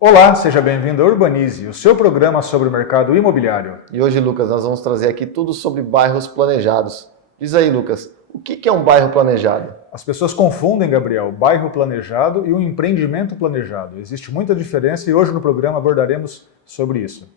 Olá, seja bem-vindo ao Urbanize, o seu programa sobre o mercado imobiliário. E hoje, Lucas, nós vamos trazer aqui tudo sobre bairros planejados. Diz aí, Lucas, o que é um bairro planejado? As pessoas confundem, Gabriel, bairro planejado e um empreendimento planejado. Existe muita diferença e hoje no programa abordaremos sobre isso.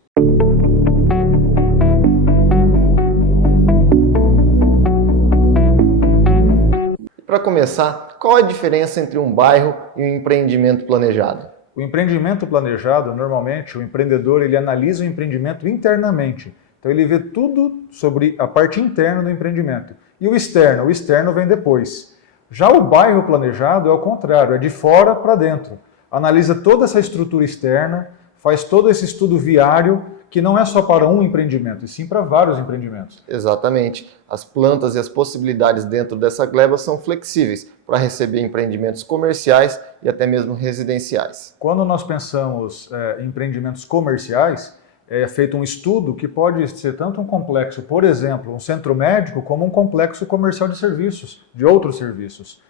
Para começar, qual é a diferença entre um bairro e um empreendimento planejado? O empreendimento planejado, normalmente, o empreendedor ele analisa o empreendimento internamente. Então ele vê tudo sobre a parte interna do empreendimento. E o externo vem depois. Já o bairro planejado é o contrário, é de fora para dentro. Analisa toda essa estrutura externa, faz todo esse estudo viário, que não é só para um empreendimento, e sim para vários empreendimentos. Exatamente. As plantas e as possibilidades dentro dessa gleba são flexíveis para receber empreendimentos comerciais e até mesmo residenciais. Quando nós pensamos em empreendimentos comerciais, é feito um estudo que pode ser tanto um complexo, por exemplo, um centro médico, como um complexo comercial de serviços, de outros serviços.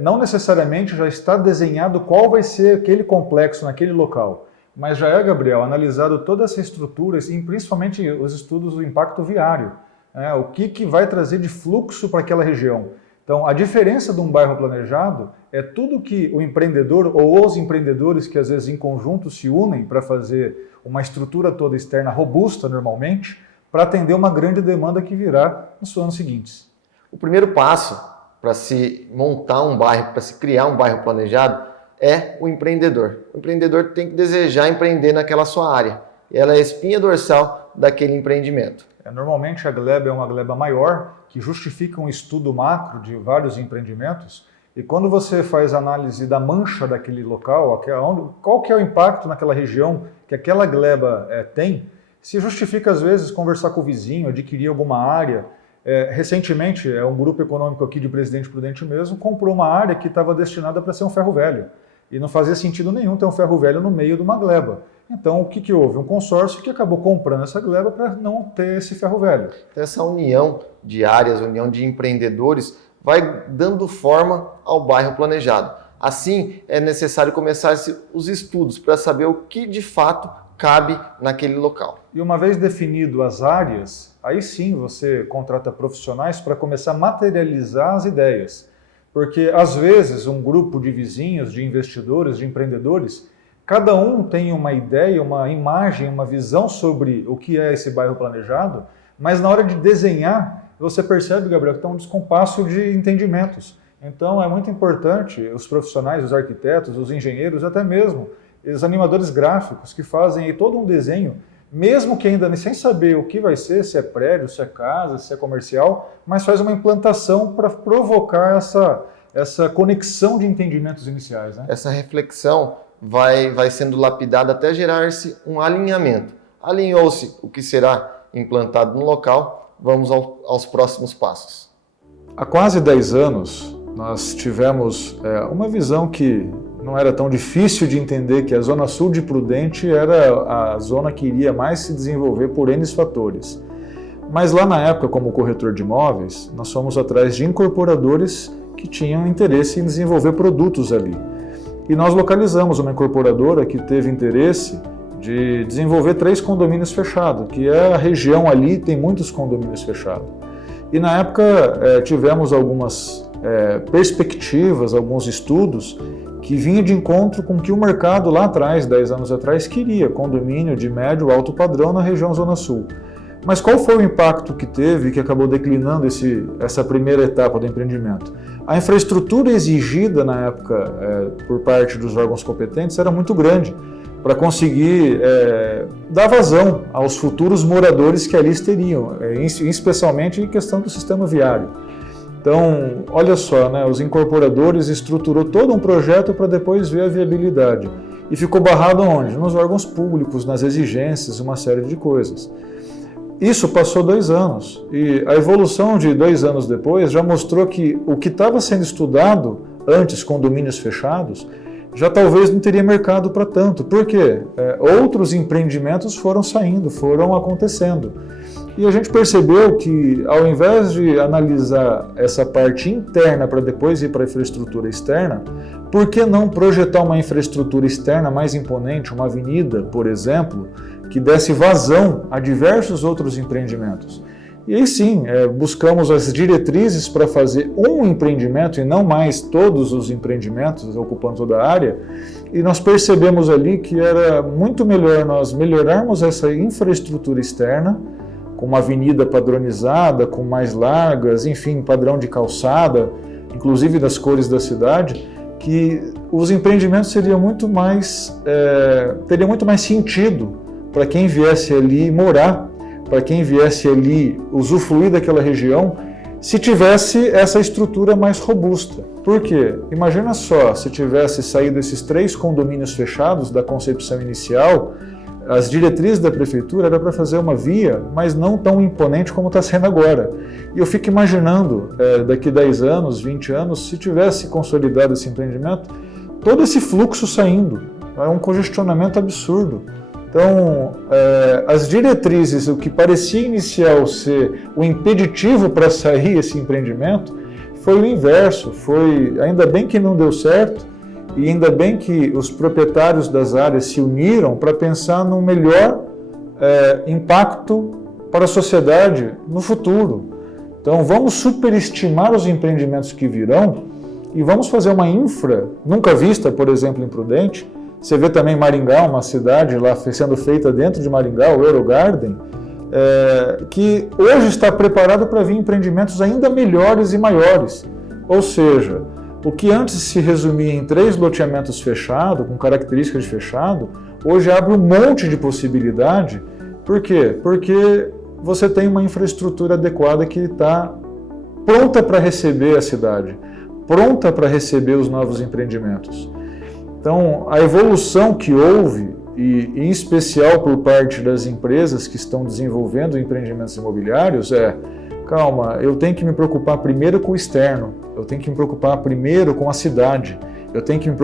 Não necessariamente já está desenhado qual vai ser aquele complexo naquele local, mas já é, Gabriel, analisado toda essa estrutura e principalmente os estudos do impacto viário. O que vai trazer de fluxo para aquela região. Então, a diferença de um bairro planejado é tudo que o empreendedor ou os empreendedores que às vezes em conjunto se unem para fazer uma estrutura toda externa robusta normalmente, para atender uma grande demanda que virá nos anos seguintes. O primeiro passo para se montar um bairro, para se criar um bairro planejado, é o empreendedor. O empreendedor tem que desejar empreender naquela sua área. Ela é a espinha dorsal daquele empreendimento. Normalmente a gleba é uma gleba maior, que justifica um estudo macro de vários empreendimentos, e quando você faz análise da mancha daquele local, qual que é o impacto naquela região que aquela gleba tem, se justifica às vezes conversar com o vizinho, adquirir alguma área. Recentemente, um grupo econômico aqui de Presidente Prudente mesmo comprou uma área que estava destinada para ser um ferro velho. E não fazia sentido nenhum ter um ferro velho no meio de uma gleba. Então, o que houve? Um consórcio que acabou comprando essa gleba para não ter esse ferro velho. Então, essa união de áreas, união de empreendedores, vai dando forma ao bairro planejado. Assim, é necessário começar os estudos para saber o que de fato cabe naquele local. E uma vez definido as áreas, aí sim você contrata profissionais para começar a materializar as ideias. Porque, às vezes, um grupo de vizinhos, de investidores, de empreendedores, cada um tem uma ideia, uma imagem, uma visão sobre o que é esse bairro planejado, mas na hora de desenhar, você percebe, Gabriel, que está um descompasso de entendimentos. Então, é muito importante os profissionais, os arquitetos, os engenheiros, até mesmo os animadores gráficos que fazem aí todo um desenho, mesmo que ainda sem saber o que vai ser, se é prédio, se é casa, se é comercial, mas faz uma implantação para provocar essa conexão de entendimentos iniciais. Né? Essa reflexão vai sendo lapidada até gerar-se um alinhamento. Alinhou-se o que será implantado no local, vamos aos próximos passos. Há quase 10 anos, nós tivemos uma visão que não era tão difícil de entender, que a Zona Sul de Prudente era a zona que iria mais se desenvolver por N fatores. Mas lá na época, como corretor de imóveis, nós fomos atrás de incorporadores que tinham interesse em desenvolver produtos ali. E nós localizamos uma incorporadora que teve interesse de desenvolver 3 condomínios fechados, que é a região ali, tem muitos condomínios fechados. E na época tivemos algumas perspectivas, alguns estudos que vinham de encontro com o que o mercado lá atrás, 10 anos atrás, queria, condomínio de médio alto padrão na região Zona Sul. Mas qual foi o impacto que teve que acabou declinando essa primeira etapa do empreendimento? A infraestrutura exigida na época por parte dos órgãos competentes era muito grande para conseguir dar vazão aos futuros moradores que ali teriam, especialmente em questão do sistema viário. Então, olha só, né, os incorporadores estruturou todo um projeto para depois ver a viabilidade. E ficou barrado onde? Nos órgãos públicos, nas exigências, uma série de coisas. Isso passou 2 anos. E a evolução de 2 anos depois já mostrou que o que estava sendo estudado antes, condomínios fechados, já talvez não teria mercado para tanto. Por quê? Outros empreendimentos foram saindo, foram acontecendo. E a gente percebeu que, ao invés de analisar essa parte interna para depois ir para a infraestrutura externa, por que não projetar uma infraestrutura externa mais imponente, uma avenida, por exemplo, que desse vazão a diversos outros empreendimentos? E aí sim, buscamos as diretrizes para fazer um empreendimento e não mais todos os empreendimentos ocupando toda a área, e nós percebemos ali que era muito melhor nós melhorarmos essa infraestrutura externa, com uma avenida padronizada, com mais largas, enfim, padrão de calçada, inclusive das cores da cidade, que os empreendimentos teriam muito mais sentido para quem viesse ali morar, para quem viesse ali usufruir daquela região, se tivesse essa estrutura mais robusta. Por quê? Imagina só, se tivesse saído esses 3 condomínios fechados da concepção inicial, as diretrizes da prefeitura era para fazer uma via, mas não tão imponente como está sendo agora. E eu fico imaginando, daqui 10 anos, 20 anos, se tivesse consolidado esse empreendimento, todo esse fluxo saindo. É um congestionamento absurdo. Então, as diretrizes, o que parecia inicial ser o impeditivo para sair esse empreendimento, foi o inverso. Ainda bem que não deu certo, e ainda bem que os proprietários das áreas se uniram para pensar no melhor impacto para a sociedade no futuro. Então, vamos superestimar os empreendimentos que virão e vamos fazer uma infra nunca vista, por exemplo, em Prudente. Você vê também Maringá, uma cidade lá sendo feita dentro de Maringá, o Eurogarden, que hoje está preparado para vir empreendimentos ainda melhores e maiores. Ou seja, o que antes se resumia em 3 loteamentos fechados, com características de fechado, hoje abre um monte de possibilidade. Por quê? Porque você tem uma infraestrutura adequada que está pronta para receber a cidade, pronta para receber os novos empreendimentos. Então, a evolução que houve, e em especial por parte das empresas que estão desenvolvendo empreendimentos imobiliários, calma, eu tenho que me preocupar primeiro com o externo, eu tenho que me preocupar primeiro com a cidade, eu tenho que me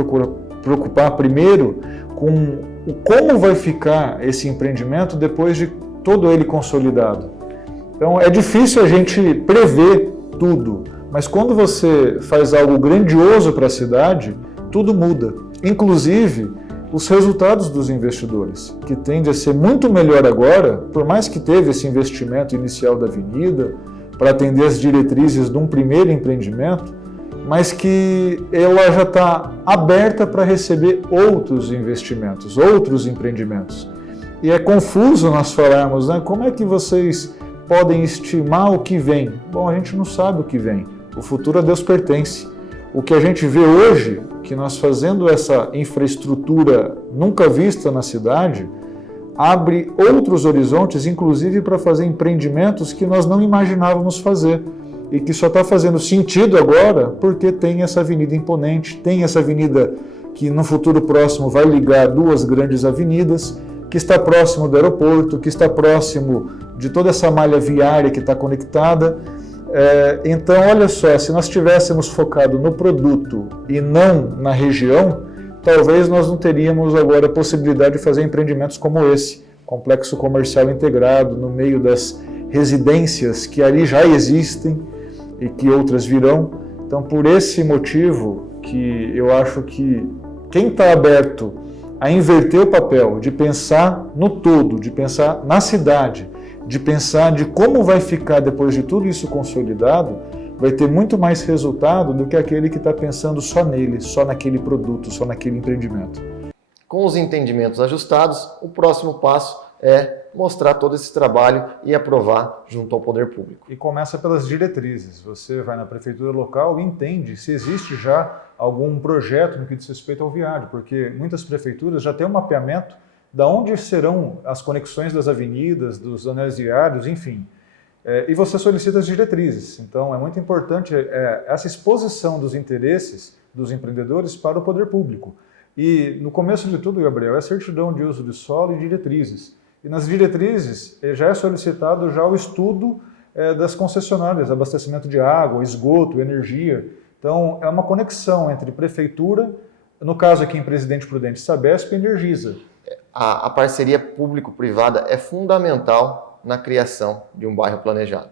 preocupar primeiro com como vai ficar esse empreendimento depois de todo ele consolidado. Então, é difícil a gente prever tudo, mas quando você faz algo grandioso para a cidade, tudo muda. Inclusive, os resultados dos investidores, que tende a ser muito melhor agora, por mais que teve esse investimento inicial da avenida, para atender as diretrizes de um primeiro empreendimento, mas que ela já está aberta para receber outros investimentos, outros empreendimentos. E é confuso nós falarmos, né? Como é que vocês podem estimar o que vem? Bom, a gente não sabe o que vem. O futuro a Deus pertence. O que a gente vê hoje, que nós fazendo essa infraestrutura nunca vista na cidade, abre outros horizontes, inclusive para fazer empreendimentos que nós não imaginávamos fazer e que só está fazendo sentido agora porque tem essa avenida imponente, tem essa avenida que no futuro próximo vai ligar 2 grandes avenidas, que está próximo do aeroporto, que está próximo de toda essa malha viária que está conectada. Então, olha só, se nós tivéssemos focado no produto e não na região, talvez nós não teríamos agora a possibilidade de fazer empreendimentos como esse, complexo comercial integrado no meio das residências que ali já existem e que outras virão. Então, por esse motivo que eu acho que quem está aberto a inverter o papel, de pensar no todo, de pensar na cidade, de pensar de como vai ficar depois de tudo isso consolidado, vai ter muito mais resultado do que aquele que está pensando só nele, só naquele produto, só naquele empreendimento. Com os entendimentos ajustados, o próximo passo é mostrar todo esse trabalho e aprovar junto ao poder público. E começa pelas diretrizes. Você vai na prefeitura local e entende se existe já algum projeto no que diz respeito ao viário, porque muitas prefeituras já têm um mapeamento de onde serão as conexões das avenidas, dos anéis viários, enfim. E você solicita as diretrizes. Então, é muito importante essa exposição dos interesses dos empreendedores para o poder público. E, no começo de tudo, Gabriel, é certidão de uso de solo e diretrizes. E nas diretrizes já é solicitado já o estudo das concessionárias, abastecimento de água, esgoto, energia. Então, é uma conexão entre prefeitura, no caso aqui em Presidente Prudente, Sabesp e Energisa. A parceria público-privada é fundamental na criação de um bairro planejado.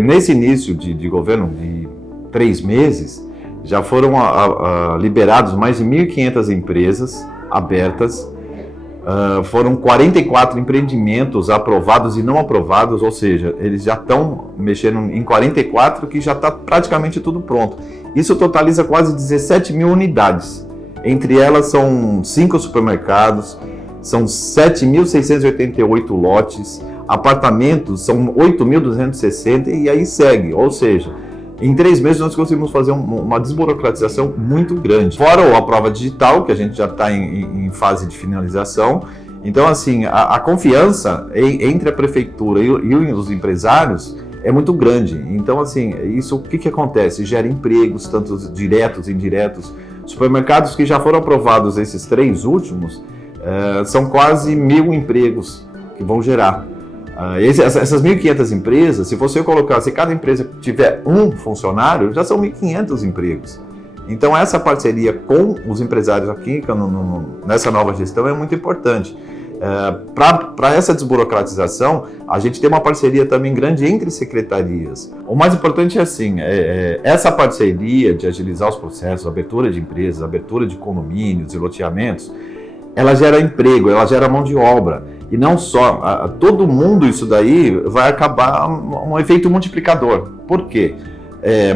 Nesse início de governo de 3 meses, já foram liberados mais de 1.500 empresas abertas, foram 44 empreendimentos aprovados e não aprovados, ou seja, eles já estão mexendo em 44 que já está praticamente tudo pronto. Isso totaliza quase 17 mil unidades. Entre elas são 5 supermercados, são 7.688 lotes, apartamentos são 8.260 e aí segue, ou seja, em 3 meses nós conseguimos fazer uma desburocratização muito grande. Fora a prova digital, que a gente já está em fase de finalização. Então, assim, a confiança entre a prefeitura e os empresários é muito grande. Então, assim, isso o que acontece? Gera empregos, tanto diretos e indiretos. Supermercados que já foram aprovados, esses 3 últimos, são quase 1.000 empregos que vão gerar. Essas 1.500 empresas, se você colocar, se cada empresa tiver um funcionário, já são 1.500 empregos. Então essa parceria com os empresários aqui nessa nova gestão é muito importante. Para essa desburocratização, a gente tem uma parceria também grande entre secretarias. O mais importante é assim, essa parceria de agilizar os processos, abertura de empresas, abertura de condomínios e loteamentos, ela gera emprego, ela gera mão de obra. E não só, todo mundo isso daí vai acabar um efeito multiplicador. Por quê?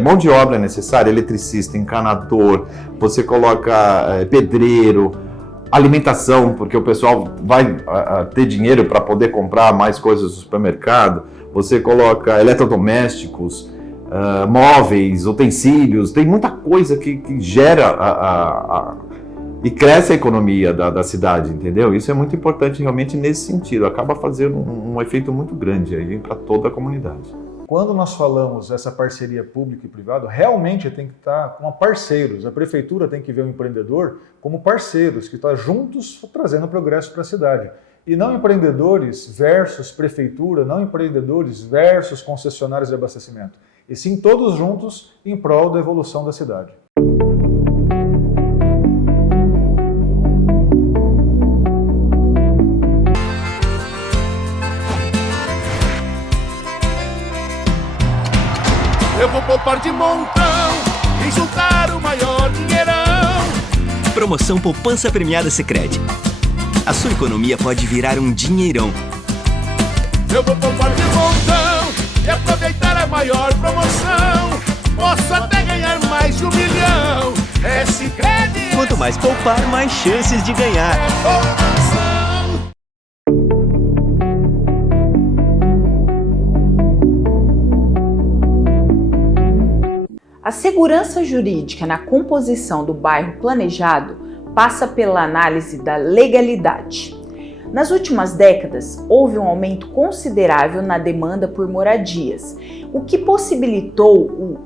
Mão de obra é necessária, eletricista, encanador, você coloca pedreiro, alimentação, porque o pessoal vai ter dinheiro para poder comprar mais coisas no supermercado, você coloca eletrodomésticos, móveis, utensílios, tem muita coisa que gera e cresce a economia da cidade, entendeu? Isso é muito importante realmente nesse sentido, acaba fazendo um efeito muito grande aí para toda a comunidade. Quando nós falamos essa parceria pública e privada, realmente tem que estar com parceiros. A prefeitura tem que ver o empreendedor como parceiros, que estão juntos trazendo progresso para a cidade. E não empreendedores versus prefeitura, não empreendedores versus concessionários de abastecimento. E sim todos juntos em prol da evolução da cidade. Eu vou poupar de montão e juntar o maior dinheirão. Promoção Poupança Premiada Sicredi. A sua economia pode virar um dinheirão. Eu vou poupar de montão e aproveitar a maior promoção. Posso até ganhar mais de 1 milhão. É Sicredi. Quanto mais poupar, mais chances de ganhar. Poupança. A segurança jurídica na composição do bairro planejado passa pela análise da legalidade. Nas últimas décadas, houve um aumento considerável na demanda por moradias, o que possibilitou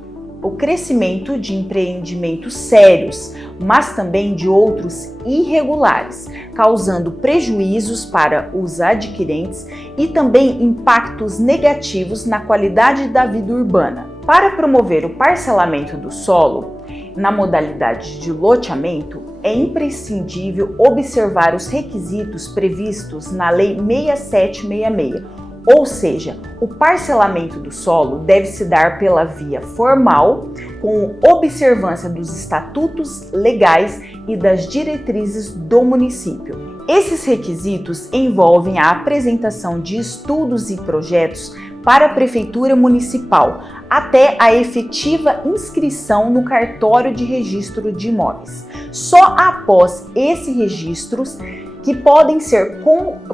o crescimento de empreendimentos sérios, mas também de outros irregulares, causando prejuízos para os adquirentes e também impactos negativos na qualidade da vida urbana. Para promover o parcelamento do solo, na modalidade de loteamento, é imprescindível observar os requisitos previstos na Lei 6766, ou seja, o parcelamento do solo deve se dar pela via formal, com observância dos estatutos legais e das diretrizes do município. Esses requisitos envolvem a apresentação de estudos e projetos para a Prefeitura Municipal, até a efetiva inscrição no cartório de registro de imóveis. Só após esses registros que podem ser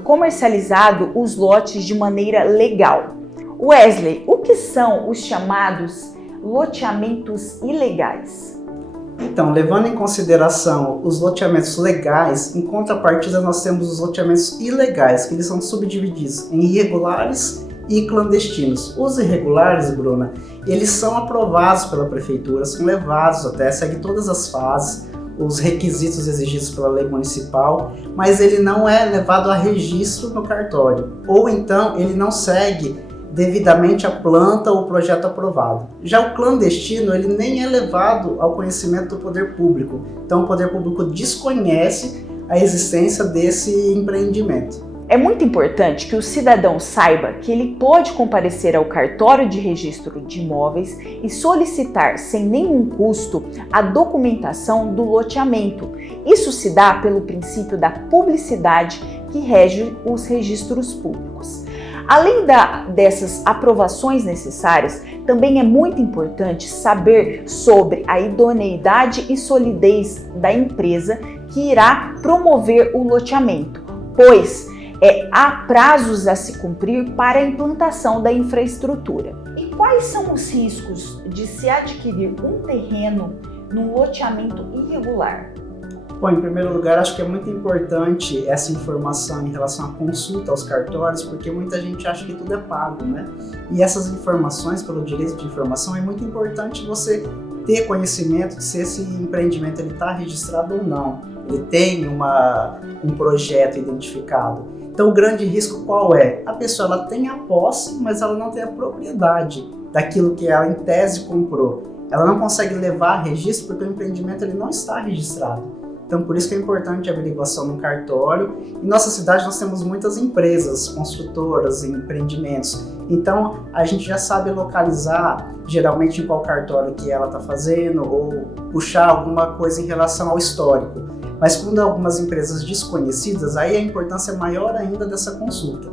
comercializados os lotes de maneira legal. Wesley, o que são os chamados loteamentos ilegais? Então, levando em consideração os loteamentos legais, em contrapartida nós temos os loteamentos ilegais, que eles são subdivididos em irregulares e clandestinos. Os irregulares, Bruna, eles são aprovados pela prefeitura, são levados até, seguem todas as fases, os requisitos exigidos pela lei municipal, mas ele não é levado a registro no cartório, ou então ele não segue devidamente a planta ou o projeto aprovado. Já o clandestino, ele nem é levado ao conhecimento do poder público, então o poder público desconhece a existência desse empreendimento. É muito importante que o cidadão saiba que ele pode comparecer ao cartório de registro de imóveis e solicitar sem nenhum custo a documentação do loteamento. Isso se dá pelo princípio da publicidade que rege os registros públicos. Além dessas aprovações necessárias, também é muito importante saber sobre a idoneidade e solidez da empresa que irá promover o loteamento, pois há prazos a se cumprir para a implantação da infraestrutura. E quais são os riscos de se adquirir um terreno num loteamento irregular? Bom, em primeiro lugar, acho que é muito importante essa informação em relação à consulta aos cartórios, porque muita gente acha que tudo é pago, né? E essas informações, pelo direito de informação, é muito importante você ter conhecimento de se esse empreendimento está registrado ou não. Ele tem um projeto identificado. Então, o grande risco qual é? A pessoa ela tem a posse, mas ela não tem a propriedade daquilo que ela, em tese, comprou. Ela não consegue levar a registro porque o empreendimento ele não está registrado. Então, por isso que é importante a averiguação no cartório. Em nossa cidade, nós temos muitas empresas, construtoras, empreendimentos. Então, a gente já sabe localizar, geralmente, em qual cartório que ela está fazendo ou puxar alguma coisa em relação ao histórico. Mas quando algumas empresas desconhecidas, aí a importância é maior ainda dessa consulta.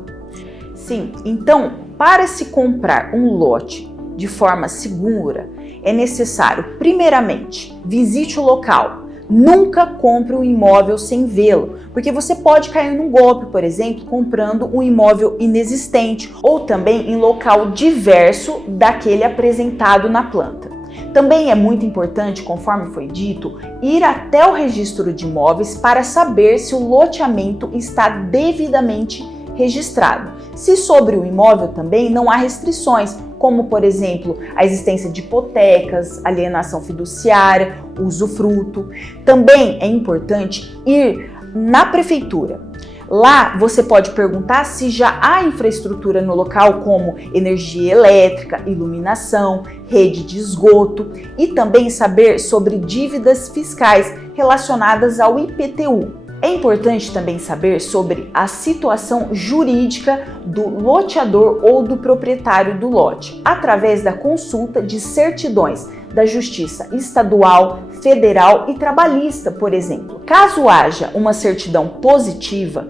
Sim, então, para se comprar um lote de forma segura, é necessário, primeiramente, visite o local. Nunca compre um imóvel sem vê-lo, porque você pode cair num golpe, por exemplo, comprando um imóvel inexistente ou também em local diverso daquele apresentado na planta. Também é muito importante, conforme foi dito, ir até o registro de imóveis para saber se o loteamento está devidamente registrado. Se sobre o imóvel também não há restrições, como, por exemplo, a existência de hipotecas, alienação fiduciária, usufruto. Também é importante ir na prefeitura. Lá você pode perguntar se já há infraestrutura no local, como energia elétrica, iluminação, rede de esgoto, e também saber sobre dívidas fiscais relacionadas ao IPTU. É importante também saber sobre a situação jurídica do loteador ou do proprietário do lote, através da consulta de certidões da Justiça Estadual, Federal e Trabalhista, por exemplo. Caso haja uma certidão positiva,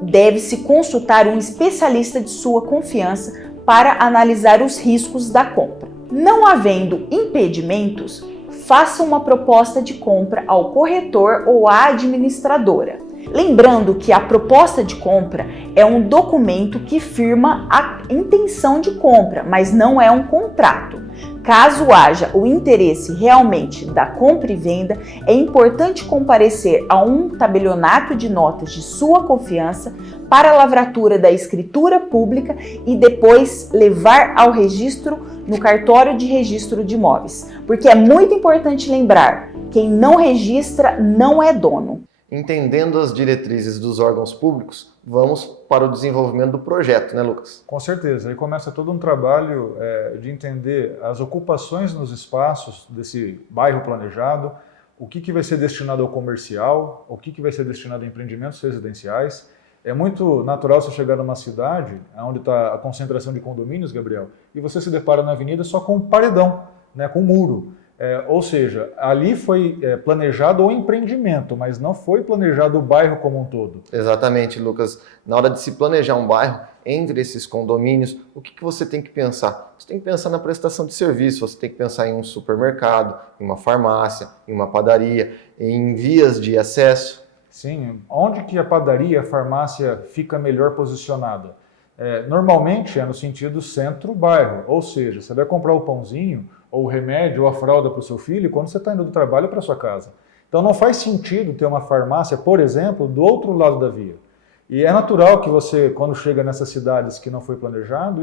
deve-se consultar um especialista de sua confiança para analisar os riscos da compra. Não havendo impedimentos, faça uma proposta de compra ao corretor ou à administradora. Lembrando que a proposta de compra é um documento que firma a intenção de compra, mas não é um contrato. Caso haja o interesse realmente da compra e venda, é importante comparecer a um tabelionato de notas de sua confiança para a lavratura da escritura pública e depois levar ao registro no cartório de registro de imóveis. Porque é muito importante lembrar, quem não registra não é dono. Entendendo as diretrizes dos órgãos públicos, vamos para o desenvolvimento do projeto, né, Lucas? Com certeza. Aí começa todo um trabalho de entender as ocupações nos espaços desse bairro planejado, o que vai ser destinado ao comercial, o que vai ser destinado a empreendimentos residenciais. É muito natural você chegar numa cidade onde está a concentração de condomínios, Gabriel, e você se depara na avenida só com um paredão, né, com um muro. Ou seja, ali foi planejado o empreendimento, mas não foi planejado o bairro como um todo. Exatamente, Lucas. Na hora de se planejar um bairro, entre esses condomínios, o que você tem que pensar? Você tem que pensar na prestação de serviço, você tem que pensar em um supermercado, em uma farmácia, em uma padaria, em vias de acesso. Sim, onde que a padaria, a farmácia fica melhor posicionada? Normalmente é no sentido centro-bairro, ou seja, você vai comprar o pãozinho, ou o remédio, ou a fralda para o seu filho quando você está indo do trabalho para sua casa. Então não faz sentido ter uma farmácia, por exemplo, do outro lado da via. E é natural que você, quando chega nessas cidades que não foi planejado,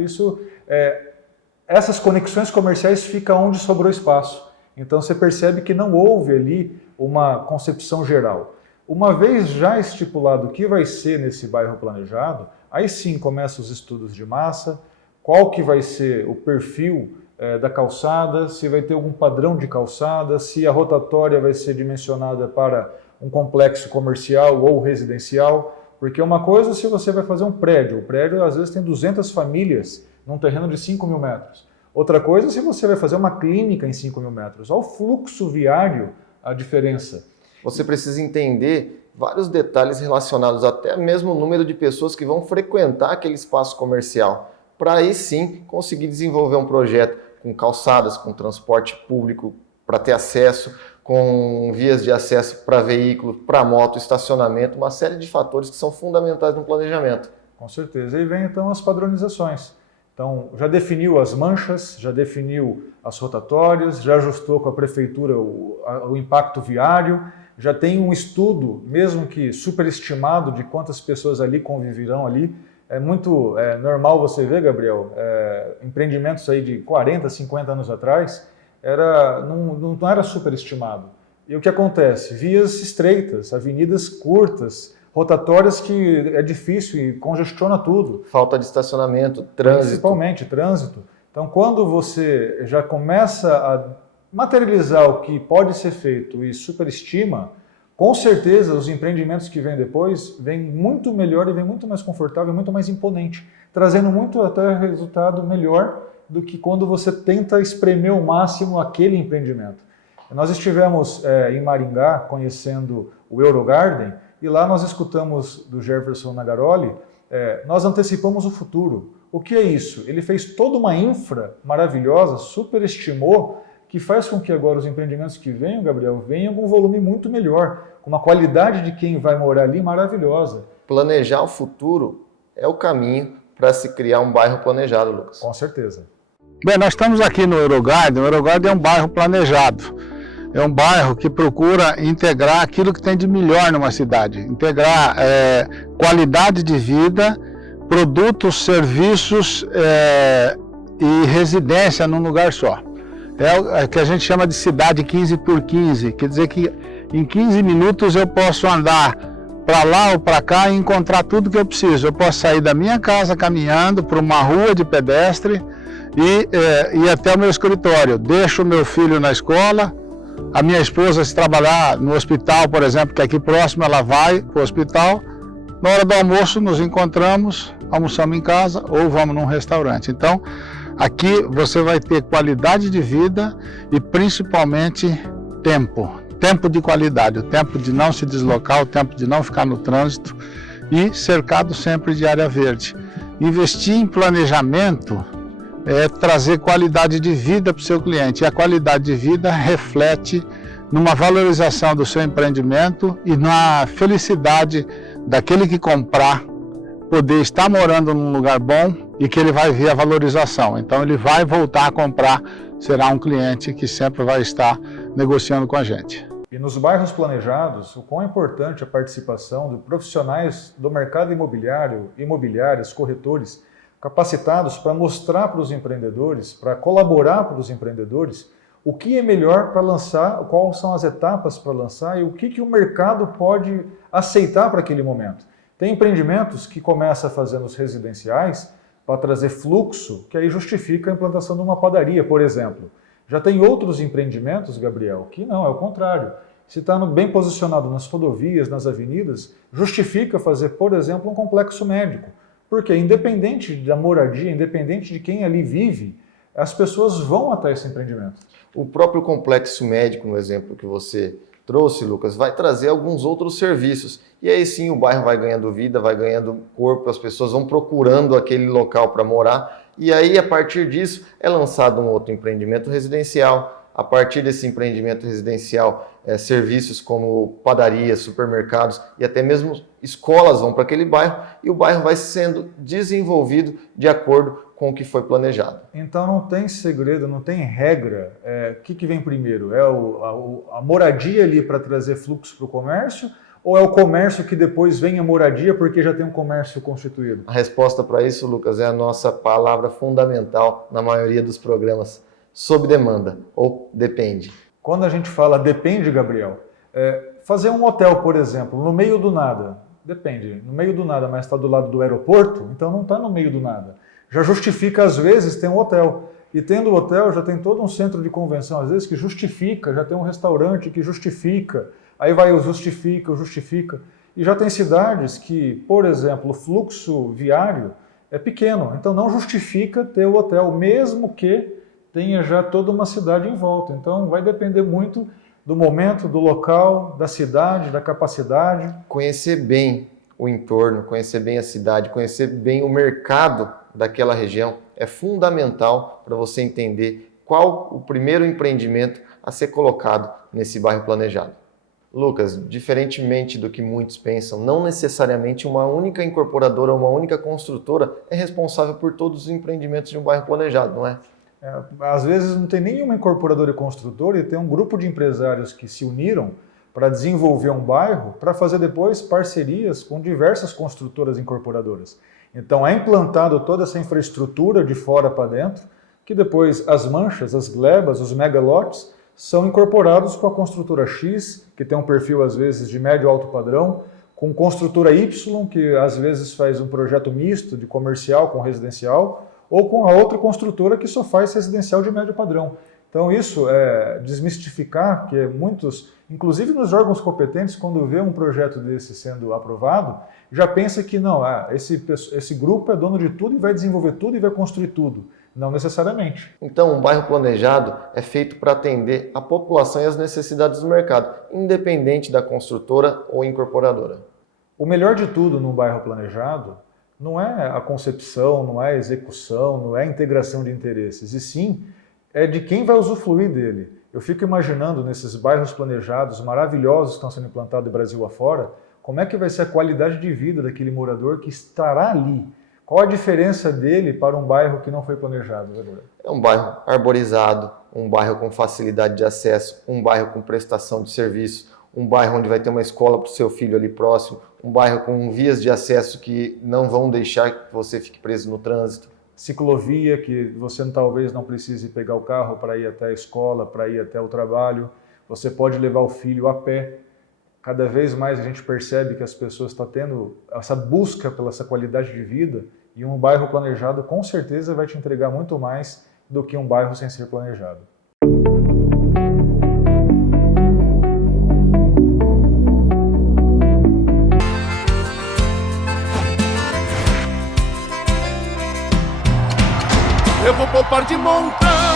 essas conexões comerciais ficam onde sobrou espaço. Então você percebe que não houve ali uma concepção geral. Uma vez já estipulado o que vai ser nesse bairro planejado, aí sim começam os estudos de massa, qual que vai ser o perfil da calçada, se vai ter algum padrão de calçada, se a rotatória vai ser dimensionada para um complexo comercial ou residencial. Porque uma coisa se você vai fazer um prédio, o prédio às vezes tem 200 famílias num terreno de 5 mil metros. Outra coisa se você vai fazer uma clínica em 5 mil metros. Olha o fluxo viário, a diferença. Você precisa entender vários detalhes relacionados até mesmo o número de pessoas que vão frequentar aquele espaço comercial, para aí sim conseguir desenvolver um projeto com calçadas, com transporte público para ter acesso, com vias de acesso para veículo, para moto, estacionamento, uma série de fatores que são fundamentais no planejamento. Com certeza. E vem então as padronizações. Então, já definiu as manchas, já definiu as rotatórias, já ajustou com a prefeitura o impacto viário, já tem um estudo, mesmo que superestimado, de quantas pessoas ali conviverão ali. É muito normal você ver, Gabriel, empreendimentos aí de 40, 50 anos atrás, não era superestimado. E o que acontece? Vias estreitas, avenidas curtas, rotatórias que é difícil e congestiona tudo. Falta de estacionamento, trânsito. Principalmente trânsito. Então, quando você já começa a materializar o que pode ser feito e superestima, com certeza os empreendimentos que vêm depois vêm muito melhor e vêm muito mais confortável, muito mais imponente, trazendo muito até resultado melhor do que quando você tenta espremer ao máximo aquele empreendimento. Nós estivemos em Maringá conhecendo o Eurogarden, e lá nós escutamos do Jefferson Nagaroli, nós antecipamos o futuro. O que é isso? Ele fez toda uma infra maravilhosa, superestimou, que faz com que agora os empreendimentos que venham, Gabriel, venham com um volume muito melhor, com uma qualidade de quem vai morar ali maravilhosa. Planejar o futuro é o caminho para se criar um bairro planejado, Lucas. Com certeza. Bem, nós estamos aqui no Eurogarden. O Eurogarden é um bairro planejado. É um bairro que procura integrar aquilo que tem de melhor numa cidade. Integrar qualidade de vida, produtos, serviços e residência num lugar só. É o que a gente chama de cidade 15 por 15. Quer dizer que em 15 minutos eu posso andar para lá ou para cá e encontrar tudo que eu preciso. Eu posso sair da minha casa caminhando para uma rua de pedestre e ir até o meu escritório. Deixo o meu filho na escola. A minha esposa, se trabalhar no hospital, por exemplo, que é aqui próximo, ela vai para o hospital. Na hora do almoço, nos encontramos, almoçamos em casa ou vamos num restaurante. Então, aqui você vai ter qualidade de vida e principalmente tempo. Tempo de qualidade, o tempo de não se deslocar, o tempo de não ficar no trânsito e cercado sempre de área verde. Investir em planejamento é trazer qualidade de vida para o seu cliente. E a qualidade de vida reflete numa valorização do seu empreendimento e na felicidade daquele que comprar, poder estar morando num lugar bom e que ele vai ver a valorização. Então ele vai voltar a comprar, será um cliente que sempre vai estar negociando com a gente. E nos bairros planejados, o quão é importante a participação de profissionais do mercado imobiliário, imobiliários, corretores, capacitados para mostrar para os empreendedores, para colaborar para os empreendedores, o que é melhor para lançar, quais são as etapas para lançar e o que o mercado pode aceitar para aquele momento. Tem empreendimentos que começam fazendo os residenciais para trazer fluxo, que aí justifica a implantação de uma padaria, por exemplo. Já tem outros empreendimentos, Gabriel, que não, é o contrário. Se está bem posicionado nas rodovias, nas avenidas, justifica fazer, por exemplo, um complexo médico. Porque independente da moradia, independente de quem ali vive, as pessoas vão até esse empreendimento. O próprio complexo médico, no exemplo que você trouxe, Lucas, vai trazer alguns outros serviços. E aí sim o bairro vai ganhando vida, vai ganhando corpo, as pessoas vão procurando aquele local para morar. E aí, a partir disso, é lançado um outro empreendimento residencial. A partir desse empreendimento residencial, serviços como padarias, supermercados e até mesmo escolas vão para aquele bairro e o bairro vai sendo desenvolvido de acordo com o que foi planejado. Então não tem segredo, não tem regra. O que vem primeiro? É a moradia ali para trazer fluxo para o comércio? Ou é o comércio que depois vem a moradia porque já tem um comércio constituído? A resposta para isso, Lucas, é a nossa palavra fundamental na maioria dos programas. Sob demanda ou depende. Quando a gente fala depende, Gabriel, fazer um hotel, por exemplo, no meio do nada, depende, no meio do nada, mas está do lado do aeroporto, então não está no meio do nada. Já justifica, às vezes, ter um hotel. E tendo o hotel, já tem todo um centro de convenção, às vezes, que justifica, já tem um restaurante que justifica, aí vai o justifica. E já tem cidades que, por exemplo, o fluxo viário é pequeno, então não justifica ter o hotel, mesmo que tenha já toda uma cidade em volta. Então vai depender muito do momento, do local, da cidade, da capacidade. Conhecer bem o entorno, conhecer bem a cidade, conhecer bem o mercado daquela região é fundamental para você entender qual o primeiro empreendimento a ser colocado nesse bairro planejado. Lucas, diferentemente do que muitos pensam, não necessariamente uma única incorporadora ou uma única construtora é responsável por todos os empreendimentos de um bairro planejado, não é? Às vezes não tem nenhuma incorporadora e construtora e tem um grupo de empresários que se uniram para desenvolver um bairro para fazer depois parcerias com diversas construtoras e incorporadoras. Então é implantado toda essa infraestrutura de fora para dentro, que depois as manchas, as glebas, os megalotes são incorporados com a construtora X, que tem um perfil às vezes de médio alto padrão, com construtora Y, que às vezes faz um projeto misto de comercial com residencial, ou com a outra construtora que só faz residencial de médio padrão. Então isso é desmistificar que muitos, inclusive nos órgãos competentes, quando vê um projeto desse sendo aprovado, já pensa que não, esse grupo é dono de tudo e vai desenvolver tudo e vai construir tudo. Não necessariamente. Então, um bairro planejado é feito para atender a população e as necessidades do mercado, independente da construtora ou incorporadora. O melhor de tudo num bairro planejado não é a concepção, não é a execução, não é a integração de interesses, e sim é de quem vai usufruir dele. Eu fico imaginando nesses bairros planejados maravilhosos que estão sendo implantados do Brasil afora, como é que vai ser a qualidade de vida daquele morador que estará ali. Qual a diferença dele para um bairro que não foi planejado, vereador? É um bairro arborizado, um bairro com facilidade de acesso, um bairro com prestação de serviço, um bairro onde vai ter uma escola para o seu filho ali próximo, um bairro com vias de acesso que não vão deixar que você fique preso no trânsito. Ciclovia, que você talvez não precise pegar o carro para ir até a escola, para ir até o trabalho. Você pode levar o filho a pé. Cada vez mais a gente percebe que as pessoas estão tendo essa busca pela essa qualidade de vida, e um bairro planejado com certeza vai te entregar muito mais do que um bairro sem ser planejado. Eu vou poupar de montão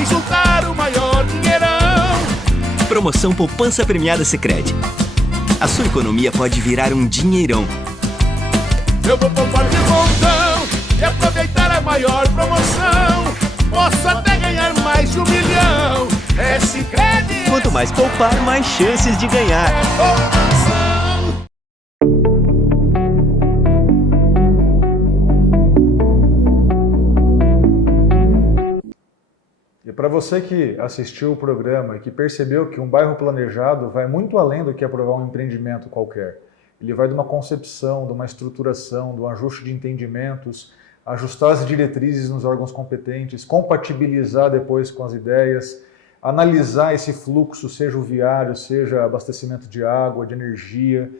e juntar o maior dinheirão. Promoção Poupança Premiada Sicredi. A sua economia pode virar um dinheirão. Eu vou poupar de montão e aproveitar a maior promoção. Posso até ganhar mais de 1 milhão. É Sicredi. Quanto mais poupar, mais chances de ganhar. E para você que assistiu o programa e que percebeu que um bairro planejado vai muito além do que aprovar um empreendimento qualquer. Ele vai de uma concepção, de uma estruturação, de um ajuste de entendimentos, ajustar as diretrizes nos órgãos competentes, compatibilizar depois com as ideias, analisar esse fluxo, seja o viário, seja abastecimento de água, de energia.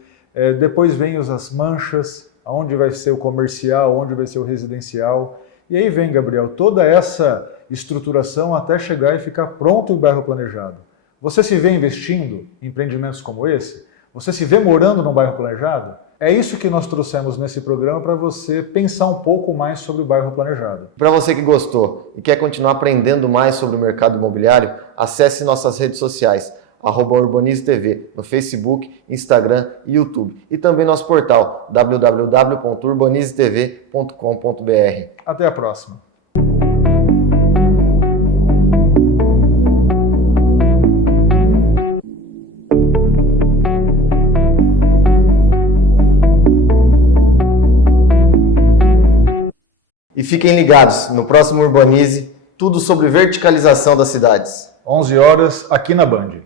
Depois vem as manchas, onde vai ser o comercial, onde vai ser o residencial. E aí vem, Gabriel, toda essa estruturação até chegar e ficar pronto o bairro planejado. Você se vê investindo em empreendimentos como esse? Você se vê morando num bairro planejado? É isso que nós trouxemos nesse programa para você pensar um pouco mais sobre o bairro planejado. Para você que gostou e quer continuar aprendendo mais sobre o mercado imobiliário, acesse nossas redes sociais, @UrbanizeTV, no Facebook, Instagram e YouTube. E também nosso portal, www.urbanizetv.com.br. Até a próxima. E fiquem ligados, no próximo Urbanize, tudo sobre verticalização das cidades. 11 horas aqui na Band.